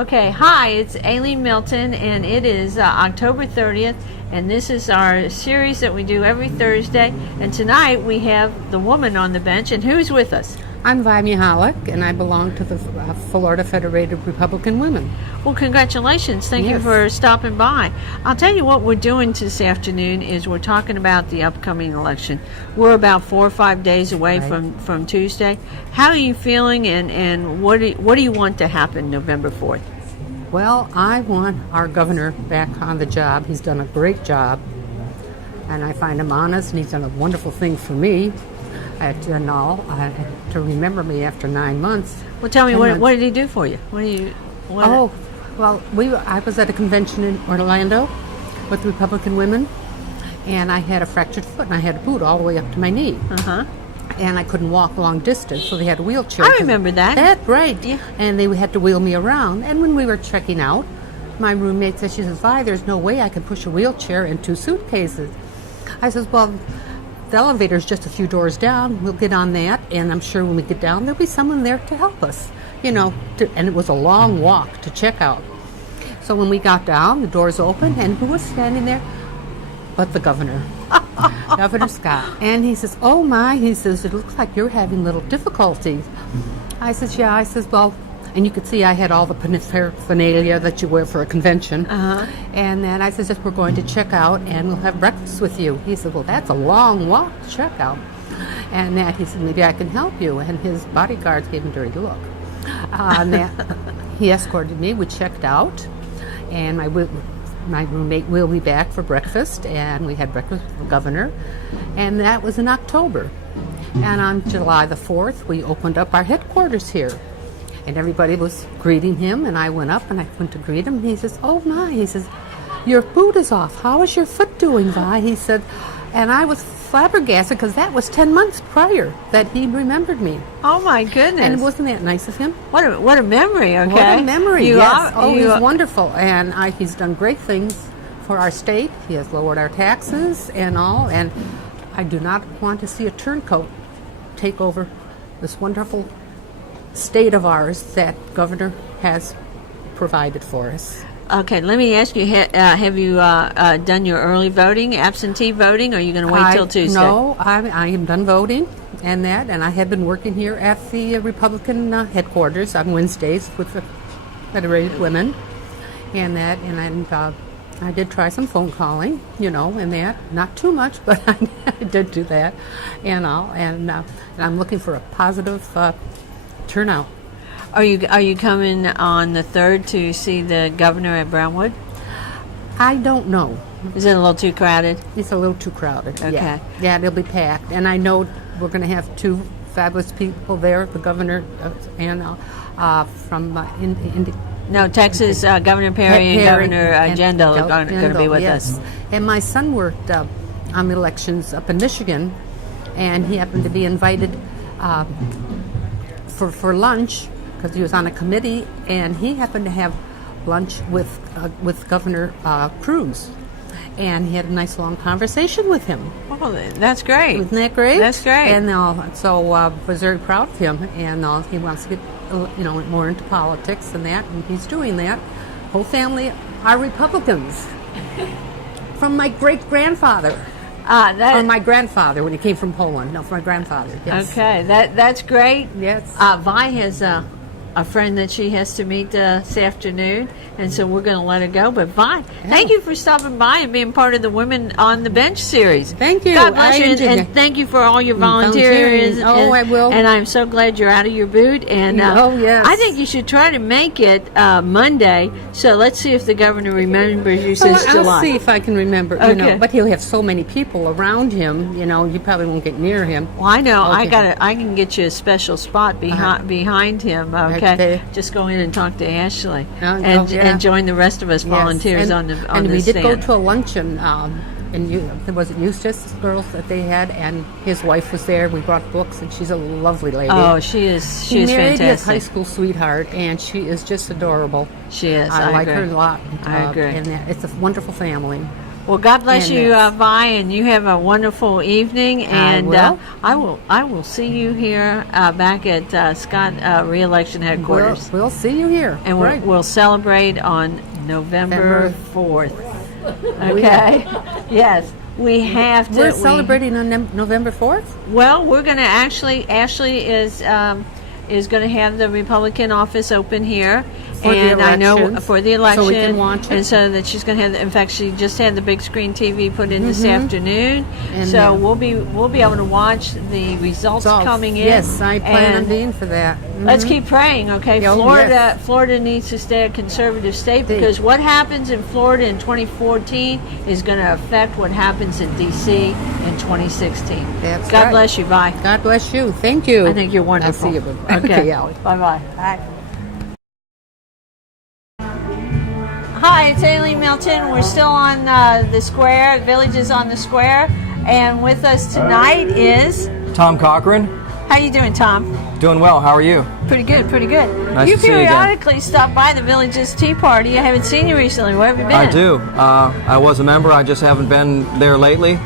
Okay, hi, it's Aileen Milton, and it is October 30th, and this is our series that we do every Thursday. And tonight we have the woman on the bench, and who's with us? I'm Vi Mihalik, and I belong to the Florida Federated Republican Women. Well, congratulations. Thank you Yes. for stopping by. I'll tell you what we're doing this afternoon is we're talking about the upcoming election. We're about 4 or 5 days away Right. from Tuesday. How are you feeling, and what do you want to happen November 4th? Well, I want our governor back on the job. He's done a great job, and I find him honest, and he's done a wonderful thing for me. To remember me after 9 months. Well, tell me, 10 what months. did he do for you? Oh, well, I was at a convention in Orlando with Republican women, and I had a fractured foot, and I had a boot all the way up to my knee. Uh-huh. And I couldn't walk long distance, so they had a wheelchair. I remember that. That's right. Yeah. And they had to wheel me around. And when we were checking out, my roommate said, she says, Vi, there's no way I can push a wheelchair in 2 suitcases. I says, well, the elevator's just a few doors down. We'll get on that, and I'm sure when we get down, there'll be someone there to help us. And it was a long walk to check out. So when we got down, the doors opened, and who was standing there but the governor? Governor Scott. And he says, oh my, he says, it looks like you're having little difficulties. I says, yeah. I says, well, and you could see I had all the paraphernalia that you wear for a convention. Uh-huh. And then I says, if we're going to check out and we'll have breakfast with you. He said, well, that's a long walk to check out. And that he said, maybe I can help you. And his bodyguards gave him a dirty look. And that, he escorted me. We checked out. And my roommate will be back for breakfast. And we had breakfast with the governor. And that was in October. And on July the 4th, we opened up our headquarters here. And everybody was greeting him, and I went up and I went to greet him. And he says, oh my, he says, your boot is off. How is your foot doing, Vi? He said, and I was flabbergasted because that was 10 months prior that he remembered me. Oh my goodness! And wasn't that nice of him? What a memory! Okay, What a memory! You Yes. are- He you was are- wonderful, and he's done great things for our state. He has lowered our taxes and all, and I do not want to see a turncoat take over this wonderful state of ours that Governor has provided for us. Okay, let me ask you: have you done your early voting, absentee voting? Or are you going to wait till Tuesday? No, I am done voting, and I have been working here at the Republican headquarters on Wednesdays with the Federated Women, and I did try some phone calling, and that not too much, but I did do that, and I'm looking for a positive turnout. Are you coming on the 3rd to see the governor at Brownwood? I don't know. Is it a little too crowded? It's a little too crowded. Okay. Yeah, it'll be packed, and I know we're going to have 2 fabulous people there. The governor and from No, Texas Governor Perry and Governor Jindal are going to be with yes. us. And my son worked on the elections up in Michigan, and he happened to be invited for lunch because he was on a committee, and he happened to have lunch with Governor Cruz, and he had a nice long conversation with him. Well, that's great. Isn't that great? That's great. And so was very proud of him, and he wants to get more into politics and that, and he's doing that. Whole family are Republicans. From my great-grandfather. Or my grandfather when he came from Poland. No, from my grandfather. Yes. Okay, that's great. Yes. Vi has a friend that she has to meet this afternoon, and so we're going to let her go. But Vi, thank you for stopping by and being part of the Women on the Bench series. Thank you. God bless you, enjoyed and it. thank you for all your volunteering. Oh, I will. And I'm so glad you're out of your boot. And Oh, yes. I think you should try to make it Monday. So let's see if the governor remembers you since I'll July. see if I can remember. Okay. But he'll have so many people around him. You probably won't get near him. Well, I know. Okay. I can get you a special spot behind him. Okay? Okay. Just go in and talk to Ashley, Yeah. and join the rest of us volunteers Yes. on the And we stand. did go to a luncheon. Was it Eustace girls that they had, and his wife was there. We brought books, and she's a lovely lady. Oh, she is. She is married his fantastic. high school sweetheart, and she is just adorable. She is. I like agree. her a lot. I agree. And it's a wonderful family. Well, God bless in you, this. Vi, and you have a wonderful evening. And will. I will see you here back at Scott re-election headquarters. We'll see you here. And Right. we'll celebrate on November 4th. Okay? Yes. We have to. We're celebrating on November 4th? Well, we're going to actually, Ashley is going to have the Republican office open here. For the and I know elections, for the election. so we can watch it. And so that she's going to have, in fact, she just had the big screen TV put in this afternoon. And so we'll be able to watch the results coming in. Yes, I plan on And being for that. let's keep praying, okay? Oh, Florida needs to stay a conservative state because what happens in Florida in 2014 is going to affect what happens in D.C. in 2016. That's God right. bless you. Bye. God bless you. Thank you. I think you're wonderful. I'll see you. Okay. Allie. Bye-bye. Bye. Hi, it's Aileen Milton. We're still on the square. Village is on the square. And with us tonight is... Tom Cochran. How you doing, Tom? Doing well. How are you? Pretty good, pretty good. Nice You to see you again. periodically stop by the Village's Tea Party. I haven't seen you recently. Where have you been? I do. I was a member. I just haven't been there lately,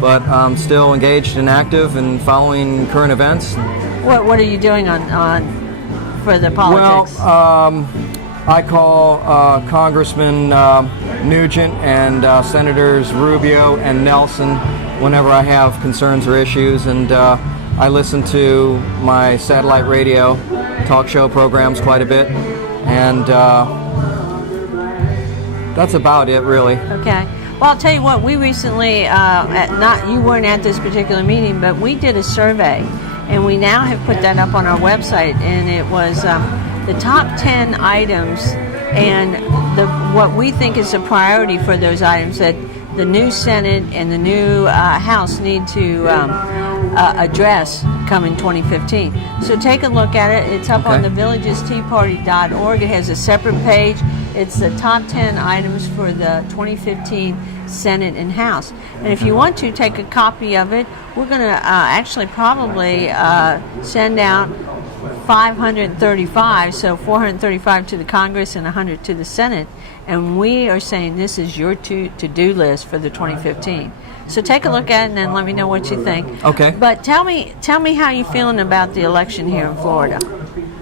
but I'm still engaged and active and following current events. What are you doing on for the politics? Well, I call Congressman Nugent and Senators Rubio and Nelson whenever I have concerns or issues, and I listen to my satellite radio talk show programs quite a bit, and that's about it, really. Okay. Well, I'll tell you what. We recently, you weren't at this particular meeting, but we did a survey, and we now have put that up on our website, and it was the top 10 items and what we think is a priority for those items that the new Senate and the new House need to address come in 2015. So take a look at it. It's up on the villagesteaparty.org. It has a separate page. It's the top 10 items for the 2015 Senate and House. And if you want to take a copy of it, we're going to actually probably send out 535, so 435 to the Congress and 100 to the Senate. And we are saying this is your to-do list for the 2015. So take a look at it and then let me know what you think. Okay. But tell me how you're feeling about the election here in Florida.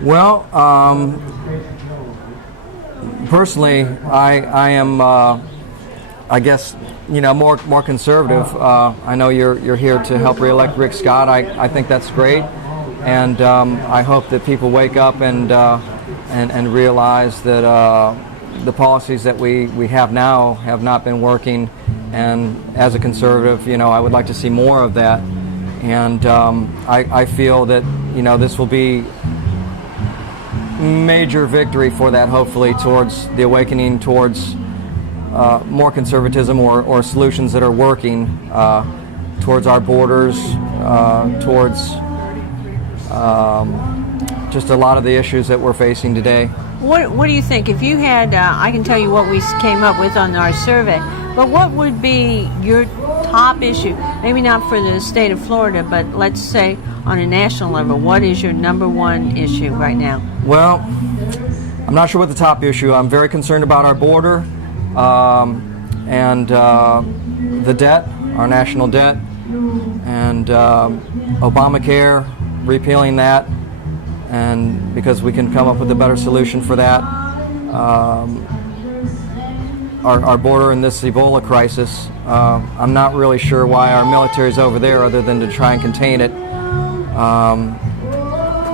Well, personally, I am, I guess, more conservative. I know you're here to help reelect Rick Scott. I think that's great, and I hope that people wake up and realize that the policies that we have now have not been working. And as a conservative, I would like to see more of that. And I feel that this will be major victory for that, hopefully, towards the awakening towards more conservatism or solutions that are working towards our borders, towards just a lot of the issues that we're facing today. What do you think? If you had, I can tell you what we came up with on our survey, but what would be your top issue? Maybe not for the state of Florida, but let's say on a national level, what is your number one issue right now? Well, I'm not sure what the top issue. I'm very concerned about our border and the debt, our national debt, and Obamacare, repealing that, and because we can come up with a better solution for that. Our border in this Ebola crisis, I'm not really sure why our military is over there other than to try and contain it.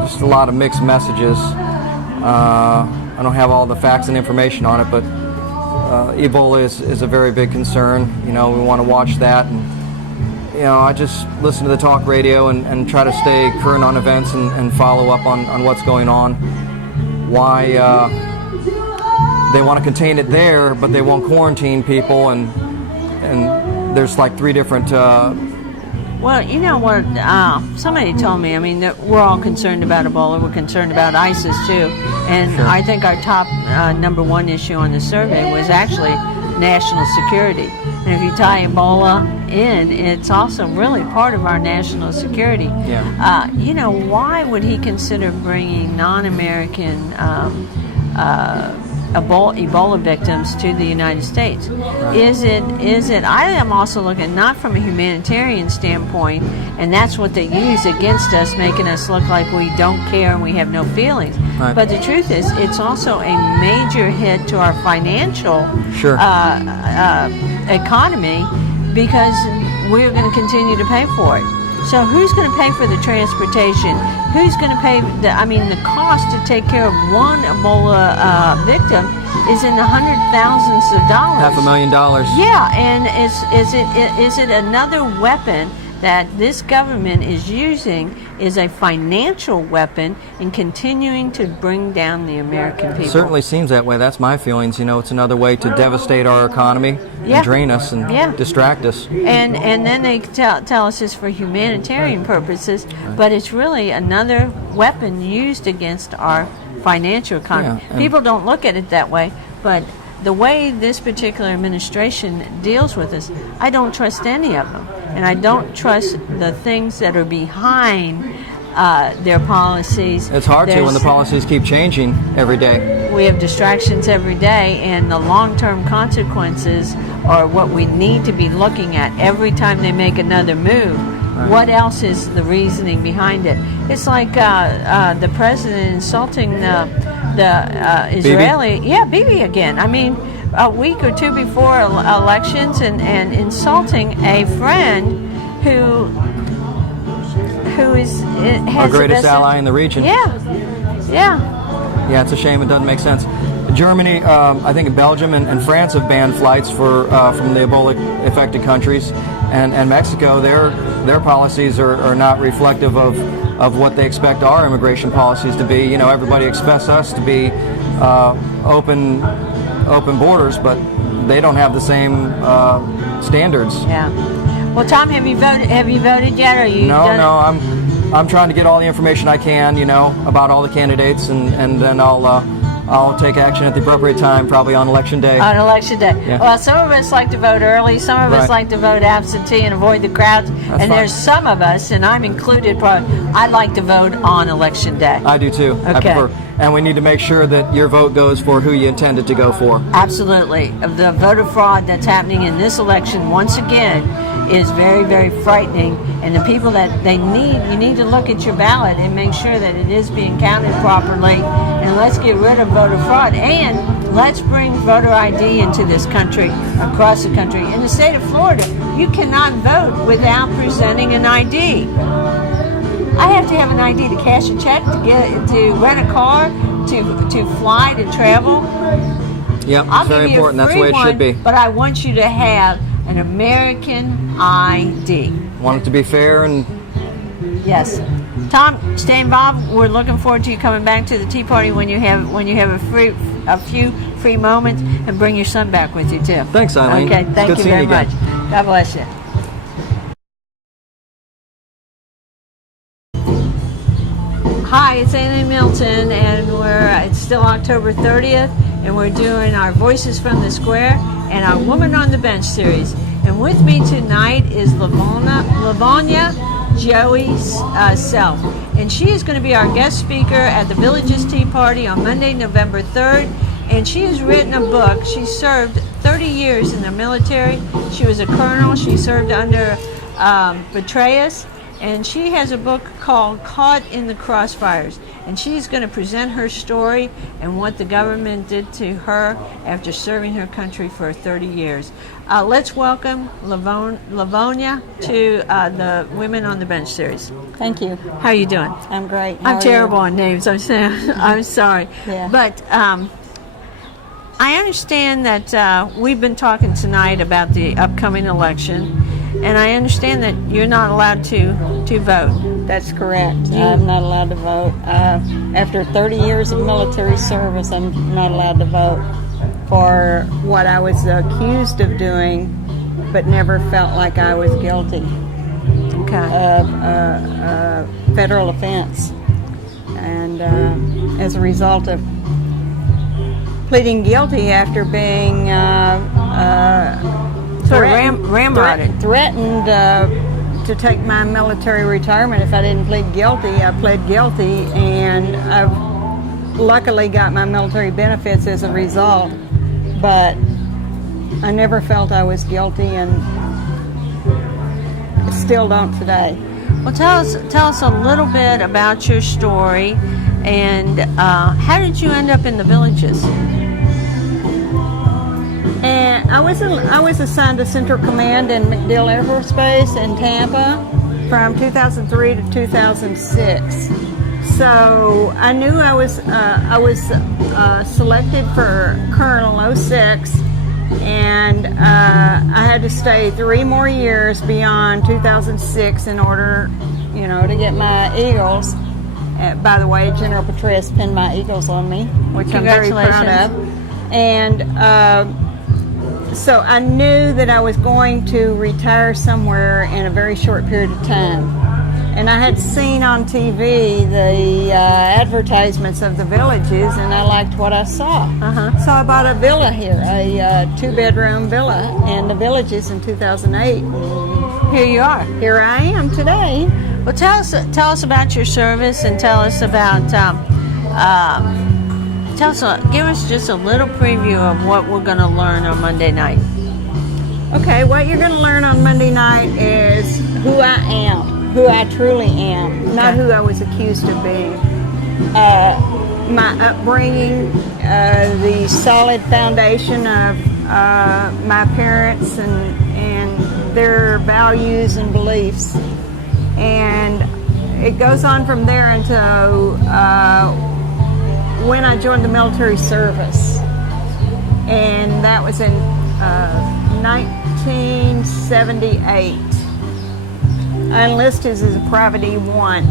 Just a lot of mixed messages. I don't have all the facts and information on it, but Ebola is a very big concern. We want to watch that, and I just listen to the talk radio and try to stay current on events and follow up on what's going on. Why they want to contain it there, but they won't quarantine people, and there's like 3 different. Well, you know what? Somebody told me. I mean, that we're all concerned about Ebola. We're concerned about ISIS too, and Sure. I think our top number one issue on the survey was actually national security. And if you tie Ebola in, it's also really part of our national security. Yeah. Why would he consider bringing non-American Ebola victims to the United States. Is it? I am also looking not from a humanitarian standpoint, and that's what they use against us, making us look like we don't care and we have no feelings. Right. But the truth is, it's also a major hit to our financial Sure. economy, because we're going to continue to pay for it. So who's going to pay for the transportation? Who's going to pay the cost to take care of one Ebola victim is in the hundred thousands of dollars. $500,000. Yeah, and is it another weapon that this government is using, is a financial weapon in continuing to bring down the American people? Certainly seems that way. That's my feelings. It's another way to devastate our economy, Yeah. and drain us, and Yeah. distract us. And then they tell us it's for humanitarian purposes, but it's really another weapon used against our financial economy. Yeah, and- People don't look at it that way, but the way this particular administration deals with us, I don't trust any of them. And I don't trust the things that are behind their policies. It's hard to when the There's- policies keep changing every day. We have distractions every day, and the long-term consequences are what we need to be looking at every time they make another move. Right. What else is the reasoning behind it? It's like the president insulting the Israeli, Bibi again. I mean, a week or two before elections, and insulting a friend who has Our the greatest best ally in the region. Yeah, it's a shame. It doesn't make sense. Germany, I think Belgium and France have banned flights from the Ebola-affected countries, and Mexico, their policies are not reflective of what they expect our immigration policies to be. Everybody expects us to be open borders, but they don't have the same standards. Yeah. Well, Tom, have you voted? Have you voted yet? Or you done it? I'm trying to get all the information I can, about all the candidates, and then I'll take action at the appropriate time, probably on election day. On election day. Yeah. Well, some of us like to vote early. Some of us Right. like to vote absentee and avoid the crowds. That's and fine. there's some of us, and I'm included, I'd like to vote on election day. I do too. I Okay. prefer. And we need to make sure that your vote goes for who you intended to go for. Absolutely. The voter fraud that's happening in this election, once again, is very, very frightening. And the people that you need to look at your ballot and make sure that it is being counted properly. And let's get rid of voter fraud. And let's bring voter ID into this country, across the country. In the state of Florida, you cannot vote without presenting an ID. I have to have an ID to cash a check, to rent a car, to fly, to travel. Yep, I'll it's very give you important. a That's free the way it one, should be. but I want you to have an American ID. Want it to be fair and Yes. Tom, stay involved. We're looking forward to you coming back to the Tea Party when you have a few free moments, and bring your son back with you too. Thanks, Eileen. Okay, It's thank good you seeing very you again. much. God bless you. Hi, it's Eileen Milton, and it's still October 30th, and we're doing our Voices from the Square and our Woman on the Bench series. And with me tonight is Lavonia Joey Self, and she is going to be our guest speaker at the Villages Tea Party on Monday, November 3rd. And she has written a book. She served 30 years in the military. She was a colonel. She served under Petraeus. And she has a book called Caught in the Crossfires. And she's going to present her story and what the government did to her after serving her country for 30 years. Let's welcome Lavonia to the Women on the Bench series. Thank you. How are you doing? I'm great. How I'm are terrible you? on names. I'm sorry. Yeah. But I understand that we've been talking tonight about the upcoming election, and I understand that you're not allowed to vote. That's correct. I'm not allowed to vote. After 30 years of military service, I'm not allowed to vote for what I was accused of doing, but never felt like I was guilty Okay. of a federal offense. And as a result of pleading guilty after being Sort of ramrodded. threatened to take my military retirement if I didn't plead guilty. I pled guilty, and I've luckily got my military benefits as a result, but I never felt I was guilty, and still don't today. Well, tell us a little bit about your story, and how did you end up in the Villages? And I was assigned to Central Command in MacDill Air Force Base in Tampa from 2003 to 2006. So I knew I was selected for Colonel 06, and I had to stay 3 more years beyond 2006 in order, to get my Eagles. By the way, General Petraeus pinned my Eagles on me, which I'm very proud of. And so I knew that I was going to retire somewhere in a very short period of time. And I had seen on TV the advertisements of the Villages, and I liked what I saw. So I bought a villa here, a 2-bedroom villa in the Villages in 2008. Here you are. Here I am today. Well, tell us about your service, and tell us about give us just a little preview of what we're going to learn on Monday night. Okay, what you're going to learn on Monday night is who I am, who I truly am, not who I was accused of being. My upbringing, the solid foundation of my parents and their values and beliefs. And it goes on from there until when I joined the military service. And that was in 1978. I enlisted as a Private E1,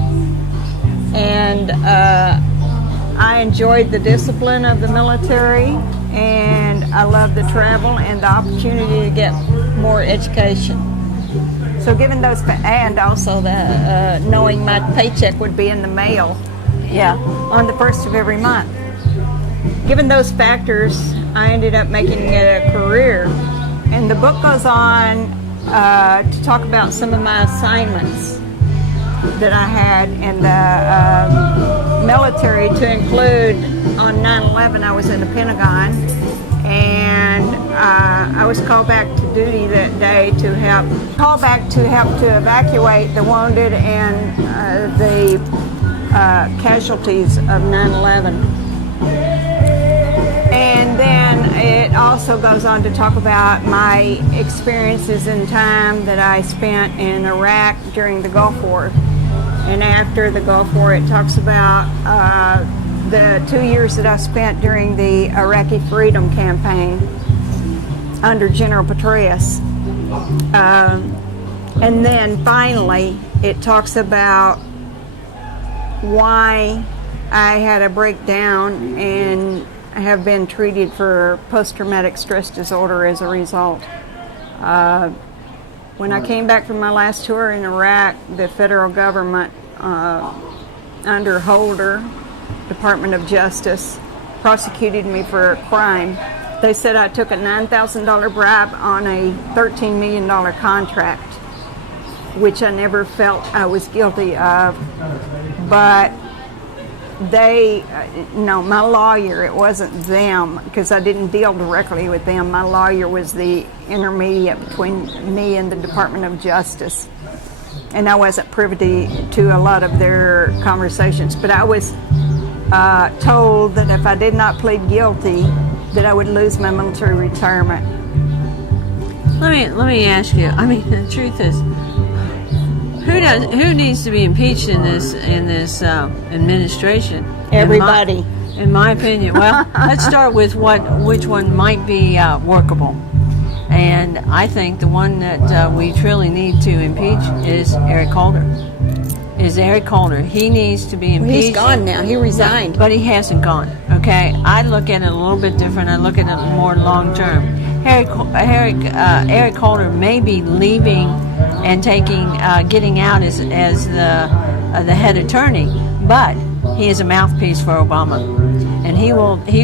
and I enjoyed the discipline of the military, and I loved the travel and the opportunity to get more education. So given those, and also the knowing my paycheck would be in the mail on the 1st of every month. Given those factors, I ended up making it a career. And the book goes on to talk about some of my assignments that I had in the military, to include on 9/11 I was in the Pentagon, and I was called back to duty that day to help to evacuate the wounded and the casualties of 9/11. And then it also goes on to talk about my experiences in time that I spent in Iraq during the Gulf War. And after the Gulf War, it talks about the 2 years that I spent during the Iraqi Freedom Campaign under General Petraeus. And then finally, it talks about why I had a breakdown and have been treated for post-traumatic stress disorder as a result. When I came back from my last tour in Iraq, the federal government, under Holder, Department of Justice, prosecuted me for a crime. They said I took a $9,000 bribe on a $13 million contract, which I never felt I was guilty of. But my lawyer, it wasn't them, because I didn't deal directly with them. My lawyer was the intermediate between me and the Department of Justice. And I wasn't privy to a lot of their conversations. But I was told that if I did not plead guilty, that I would lose my military retirement. Let me ask you. I mean, the truth is, who needs to be impeached in this administration? Everybody. In my opinion. Well, let's start with which one might be workable. And I think the one that we truly need to impeach is Eric Holder. He needs to be impeached. He's gone now. He resigned. But he hasn't gone. Okay, I look at it a little bit different. I look at it more long term. Eric Holder may be leaving and getting out as the head attorney, but he is a mouthpiece for Obama, and he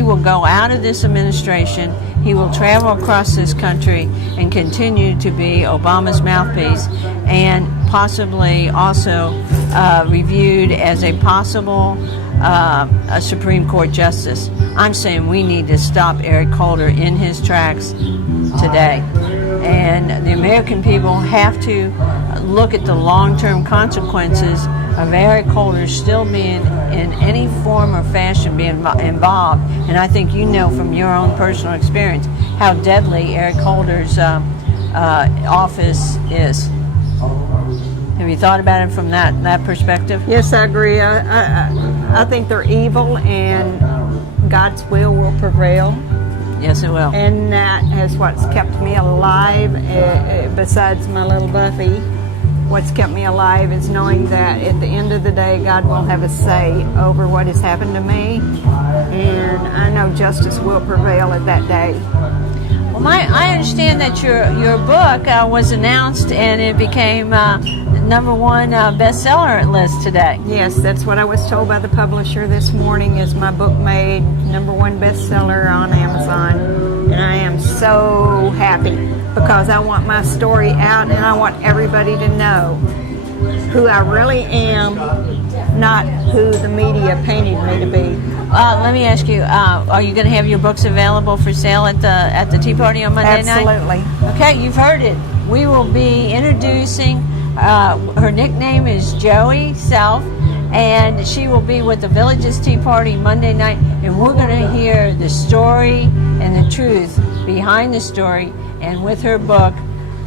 will go out of this administration. He will travel across this country and continue to be Obama's mouthpiece, and possibly also reviewed as a possible a Supreme Court justice. I'm saying we need to stop Eric Holder in his tracks today. And the American people have to look at the long-term consequences of Eric Holder still being in any form or fashion being involved. And I think you know from your own personal experience how deadly Eric Holder's office is. Have you thought about it from that perspective? Yes, I agree. I think they're evil, and God's will prevail. Yes, it will. And that is what's kept me alive, besides my little Buffy. What's kept me alive is knowing that at the end of the day, God will have a say over what has happened to me. And I know justice will prevail at that day. Well, I understand that your book was announced and it became #1 bestseller list today. Yes, that's what I was told by the publisher this morning. Is my book made #1 bestseller on Amazon, and I am so happy because I want my story out, and I want everybody to know who I really am, not who the media painted me to be. Let me ask you: are you going to have your books available for sale at the Tea Party on Monday night? Absolutely. Okay, you've heard it. We will be introducing. Her nickname is Joey Self, and she will be with the Villages Tea Party Monday night, and we're going to hear the story and the truth behind the story, and with her book,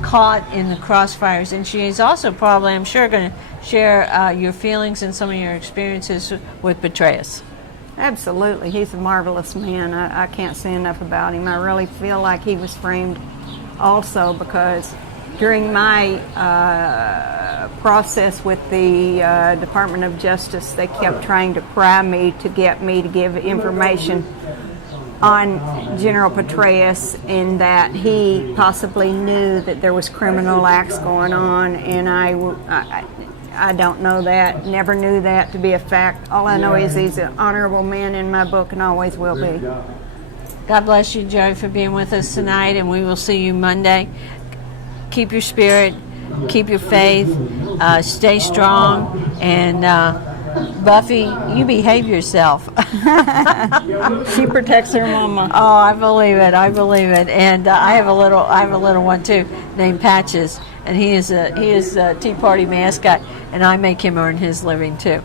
Caught in the Crossfires. And she is also probably, I'm sure, going to share your feelings and some of your experiences with Petraeus. Absolutely. He's a marvelous man. I can't say enough about him. I really feel like he was framed also because during my process with the Department of Justice, they kept trying to pry me to get me to give information on General Petraeus, in that he possibly knew that there was criminal acts going on, and I don't know that, never knew that to be a fact. All I know is he's an honorable man in my book and always will be. God bless you, Joey, for being with us tonight, and we will see you Monday. Keep your spirit, keep your faith, stay strong, and Buffy, you behave yourself. She protects her mama. Oh, I believe it. And I have a little one too, named Patches, and he is a Tea Party mascot, and I make him earn his living too.